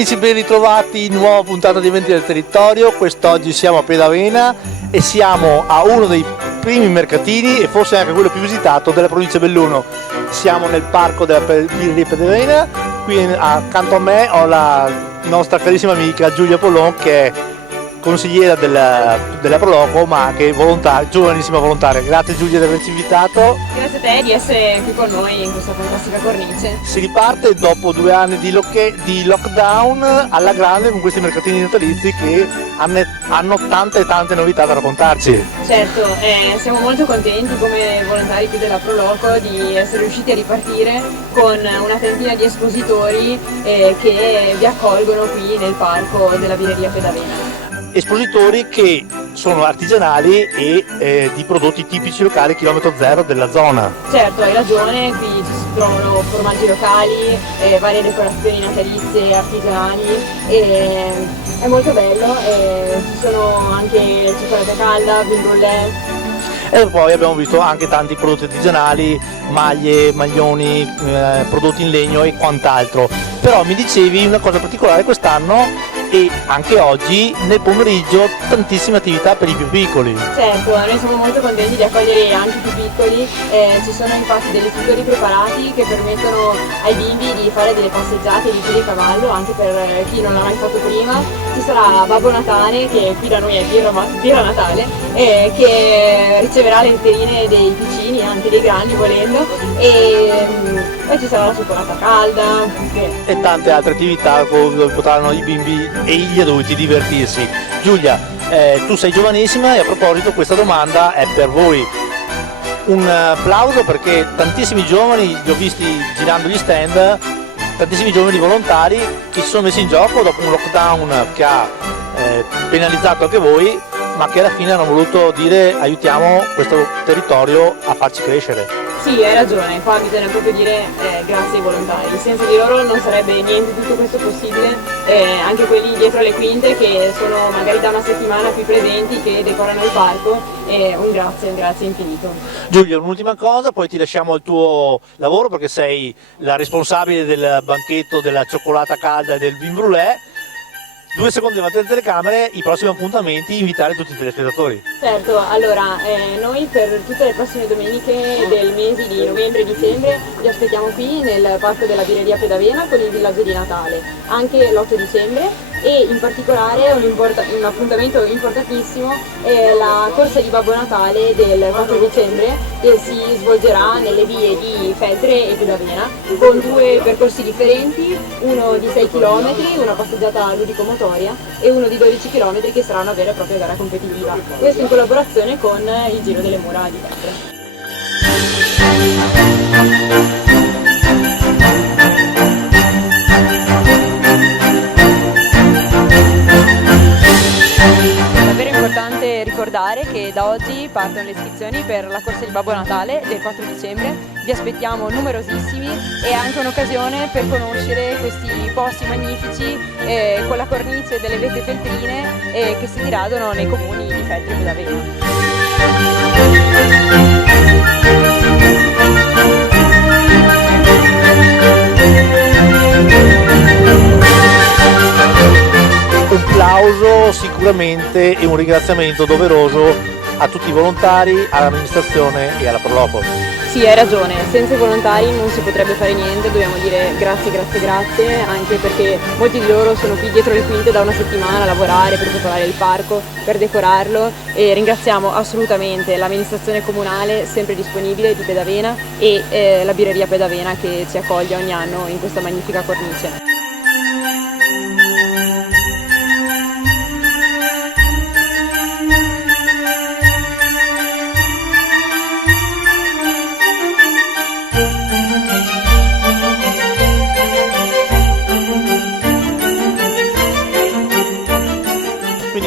amici, ben ritrovati in nuova puntata di Eventi del Territorio. Quest'oggi siamo a Pedavena e siamo a uno dei primi mercatini e forse anche quello più visitato della provincia di Belluno. Siamo nel parco della birreria Pedavena. Qui accanto a me ho la nostra carissima amica Giulia Pollon, che è consigliera della Proloco, ma anche giovanissima volontaria. Grazie Giulia di averci invitato. Grazie a te di essere qui con noi in questa fantastica cornice. Si riparte dopo 2 anni di lockdown alla grande con questi mercatini natalizi che hanno tante novità da raccontarci. Certo, siamo molto contenti come volontari qui della Proloco di essere riusciti a ripartire con una trentina di espositori che vi accolgono qui nel parco della birreria Pedavena. Espositori che sono artigianali e di prodotti tipici locali chilometro zero della zona. Certo, hai ragione, qui ci si trovano formaggi locali, varie decorazioni natalizie, artigianali, è molto bello, ci sono anche cioccolata calda, vin brûlée. E poi abbiamo visto anche tanti prodotti artigianali, maglie, maglioni, prodotti in legno e quant'altro. Però mi dicevi una cosa particolare quest'anno, e anche oggi nel pomeriggio tantissime attività per i più piccoli. Certo, noi siamo molto contenti di accogliere anche i più piccoli, ci sono infatti degli istruttori preparati che permettono ai bimbi di fare delle passeggiate di piedi cavallo, anche per chi non l'ha mai fatto prima. Ci sarà Babbo Natale, che qui da noi è birra Natale, che riceverà le letterine dei piccini, anche dei grandi volendo, e poi ci sarà la cioccolata calda e tante altre attività dove potranno i bimbi e gli adulti divertirsi. Giulia, tu sei giovanissima e a proposito questa domanda è per voi. Un applauso perché tantissimi giovani, li ho visti girando gli stand, tantissimi giovani volontari che si sono messi in gioco dopo un lockdown che ha penalizzato anche voi, ma che alla fine hanno voluto dire aiutiamo questo territorio a farci crescere. Sì, hai ragione, qua bisogna proprio dire grazie ai volontari, senza di loro non sarebbe niente tutto questo possibile, anche quelli dietro le quinte che sono magari da una settimana qui presenti, che decorano il parco, un grazie infinito. Giulia, un'ultima cosa, poi ti lasciamo al tuo lavoro perché sei la responsabile del banchetto della cioccolata calda e del vin brûlée. 2 secondi davanti alle telecamere, i prossimi appuntamenti, invitare tutti i telespettatori. Certo, allora noi per tutte le prossime domeniche del mese di novembre e dicembre vi aspettiamo qui nel parco della birreria Pedavena con il villaggio di Natale, anche l'8 dicembre e in particolare un appuntamento importantissimo è la corsa di Babbo Natale del 4 dicembre che si svolgerà nelle vie di Feltre e Pedavena con 2 percorsi differenti, uno di 6 km, una passeggiata ludico-motoria e uno di 12 km che sarà una vera e propria gara competitiva. Questo in collaborazione con il Giro delle Mura di Feltre. Ricordare che da oggi partono le iscrizioni per la corsa di Babbo Natale del 4 dicembre, vi aspettiamo numerosissimi e anche un'occasione per conoscere questi posti magnifici con la cornice delle vette feltrine che si diradano nei comuni di Feltre e Pedavena. Un applauso sicuramente e un ringraziamento doveroso a tutti i volontari, all'amministrazione e alla Proloco. Sì, hai ragione, senza i volontari non si potrebbe fare niente, dobbiamo dire grazie, anche perché molti di loro sono qui dietro le quinte da una settimana a lavorare per preparare il parco, per decorarlo, e ringraziamo assolutamente l'amministrazione comunale sempre disponibile di Pedavena e la birreria Pedavena che ci accoglie ogni anno in questa magnifica cornice.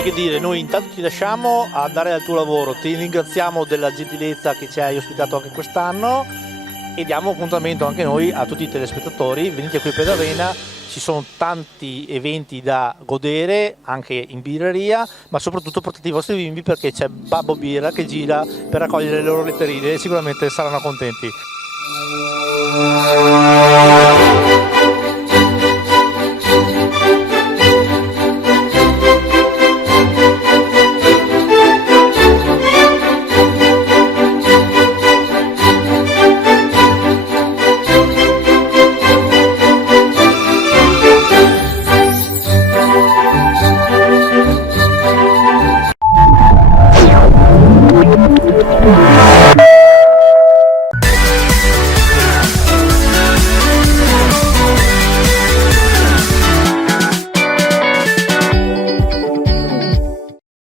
Che dire, noi intanto ti lasciamo andare al tuo lavoro, ti ringraziamo della gentilezza che ci hai ospitato anche quest'anno e diamo appuntamento anche noi a tutti i telespettatori. Venite qui a Pedavena, ci sono tanti eventi da godere anche in birreria, ma soprattutto portate i vostri bimbi perché c'è Babbo Birra che gira per raccogliere le loro letterine e sicuramente saranno contenti.